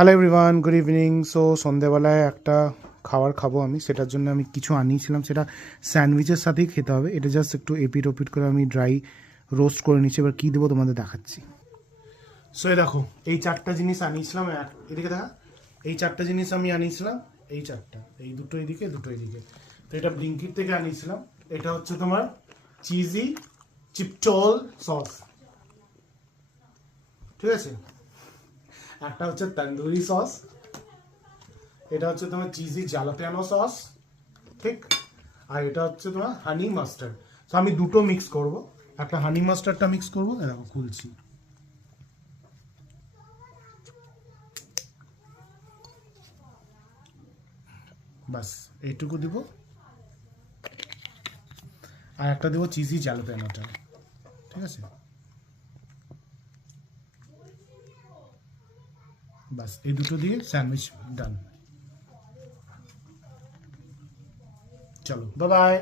Hello everyone, good evening. So সন্ধেবেলায় একটা খাবার খাবো আমি, সেটার জন্য আমি কিছু আনিয়েছিলাম, সেটা স্যান্ডউইচের সাথেই খেতে হবে। এটা জাস্ট একটু এপিট ওপিট করে আমি ড্রাই রোস্ট করে নিচ্ছি। এবার কী দেবো তোমাদের দেখাচ্ছি। সো এই দেখো, এই চারটা জিনিস আনিয়েছিলাম। এদিকে দেখা, এই চারটা জিনিস আমি আনিয়েছিলাম। এই চারটা, এই দুটো এদিকে, দুটো এদিকে। তো এটা ব্লিঙ্কিট থেকে আনিয়েছিলাম। এটা হচ্ছে তোমার চিজি চিপচল সস, ঠিক আছে। একটা হচ্ছে তন্দুরি সস, এটা হচ্ছে তোমার চিজি জালাপেনো সস, ঠিক। আর এটা হচ্ছে তোমার হানি মাস্টার্ড। তো আমি দুটো মিক্স করব। একটা হানি মাস্টার্ডটা মিক্স করবো, দেখো খুলছি। বাস এইটুকু দিব। আর একটা দেবো চিজি জালাপেনোটা, ঠিক আছে। বাস এই দুটো দিয়ে স্যান্ডউইচ ডান। চলো, বাই বাই।